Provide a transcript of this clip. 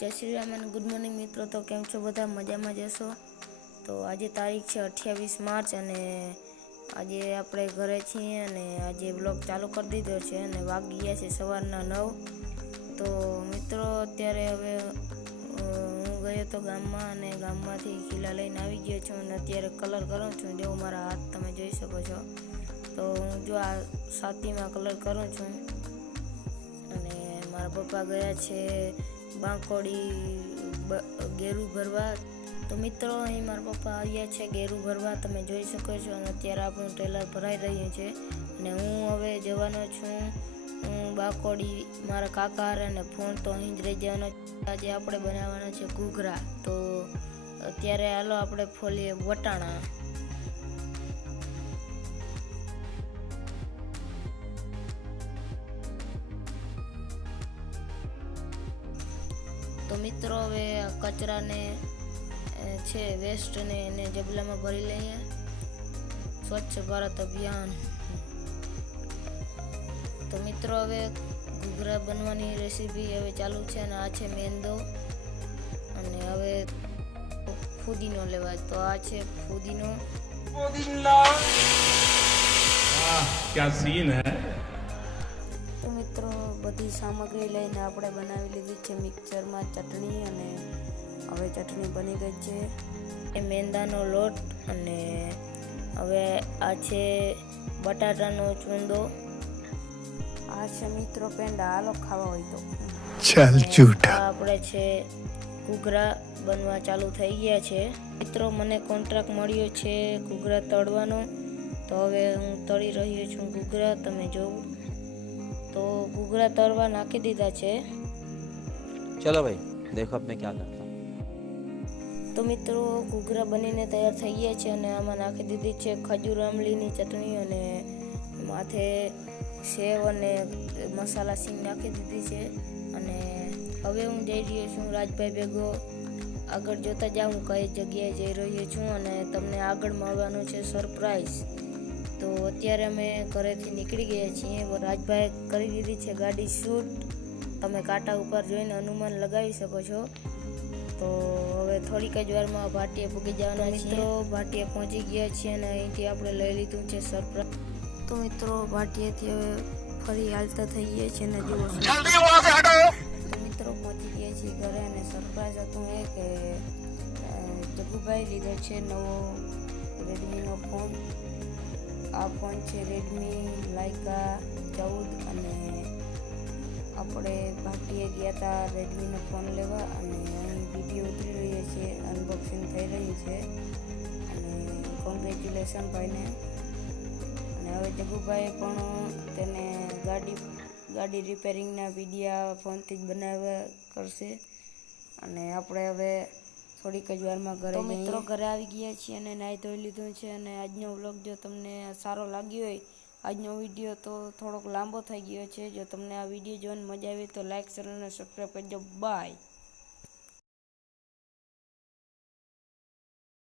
જય શ્રી રામ અને good morning મિત્રો. તો કેમ છો બધા? મજામાં જશો તો આજે તારીખ છે અઠ્યાવીસ માર્ચ અને આજે આપણે ઘરે છીએ અને આજે બ્લોગ ચાલુ કરી દીધો છે અને વાગી ગયા છે સવારના નવ. તો મિત્રો, અત્યારે હવે હું ગયો તો ગામમાં અને ગામમાંથી ખીલા લઈને આવી ગયો છું અને અત્યારે કલર કરું છું. જેવું મારા હાથ તમે જોઈ શકો છો. તો હું જો આ સાતીમાં કલર કરું છું. અને મારા પપ્પા ગયા છે બાંકોડી ગેરું ભરવા. તો મિત્રો, અહીં મારા પપ્પા આવ્યા છે ગેરું ભરવા. તમે જોઈ શકો છો અને અત્યારે આપણું ટ્રેલર ભરાઈ રહ્યું છે. અને હું હવે જવાનો છું. હું બાકોડી, મારા કાકા અને ફોન તો અહીં જ રહી જવાનો આજે આપણે બનાવવાના છે ઘૂઘરા. તો અત્યારે હાલો આપણે ફોલીએ વટાણા. તો મિત્રો હવે કચરાને છે વેસ્ટને એને જબલામાં ભરી લઈએ. સ્વચ્છ ભારત અભિયાન. તો મિત્રો હવે ઘૂઘરા બનવાની રેસીપી હવે ચાલુ છે અને આ છે મેંદો. અને હવે ફુદીનો લેવાય. તો આ છે ફુદીનો. ફુદીનો. ક્યા સીન હે? તો મિત્રો બધી સામગ્રી લઈને આપણે બનાવી લીધી છે મિક્સરમાં ચટણી અને હવે ચટણી બની ગઈ છે. એ મેંદાનો લોટ અને હવે આ છે બટાટાનો ચૂંદો. આ છે મિત્રો પેંડા આલો ખાવા હોય તો. ચાલ જૂઠા આપણે છે ઘૂઘરા બનવા ચાલુ થઈ ગયા છે. મિત્રો મને કોન્ટ્રાક્ટ મળ્યો છે ઘૂઘરા તળવાનો. તો હવે હું તળી રહ્યો છું ઘૂઘરા તમે જોવું. તો ઘૂઘરા તરવા નાખી દીધા છે. ચલો ભાઈ દેખો આપણે ક્યાં કરતા. તો મિત્રો ઘૂઘરા બનીને તૈયાર થઈ ગયા છે અને આમાં નાખી દીધી છે ખજૂર આમલીની ચટણી અને માથે સેવ અને મસાલા સીંગ નાખી દીધી છે. અને હવે હું જઈ રહ્યો છું રાજભાઈ ભેગો. આગળ જોતા જાઉં કઈ જગ્યાએ જઈ રહ્યો છું અને તમને આગળ મળવાનું છે સરપ્રાઈઝ તો અત્યારે અમે ઘરેથી નીકળી ગયા છીએ. રાજભાઈ કરી દીધી છે ગાડી શૂટ. તમે કાંટા ઉપર જોઈને અનુમાન લગાવી શકો છો. તો હવે થોડીક જ વારમાં ભાટીએ પૂગી જવાના મિત્રો ભાટીએ પહોંચી ગયા છીએ અને અહીંથી આપણે લઈ લીધું છે સરપ્રાઈઝ તો મિત્રો ભાટીએથી હવે ફરી હાલતા થઈ ગયા છીએ અને જુઓ મિત્રો પહોંચી ગયા છીએ ઘરે અને સરપ્રાઈઝ હતું એ કે જગુભાઈ લીધો છે નવો રેડમીનો ફોન આ ફોન છે રેડમી લાઇકા ચૌદ અને આપણે ભાટીએ ગયા હતા રેડમીનો ફોન લેવા અને અહીં વીડિયો ઉતરી રહ્યો છે અનબોક્સિંગ થઈ રહ્યું છે અને કોંગ્રેચ્યુલેશન ભાઈને. અને હવે જગુભાઈએ પણ તેને ગાડી ગાડી રિપેરિંગના વિડીયા ફોનથી જ બનાવ્યા કરશે. અને આપણે હવે થોડીક જ વારમાં ઘરે મિત્રો ઘરે આવી ગયા છીએ અને નાહી ધોઈ લીધું છે અને આજનો વ્લોગ જો તમને સારો લાગ્યો હોય આજનો વીડિયો તો થોડોક લાંબો થઈ ગયો છે. જો તમને આ વીડિયો જોઈને મજા આવી તો લાઈક શેર અને સબસ્ક્રાઈબ કરજો. બાય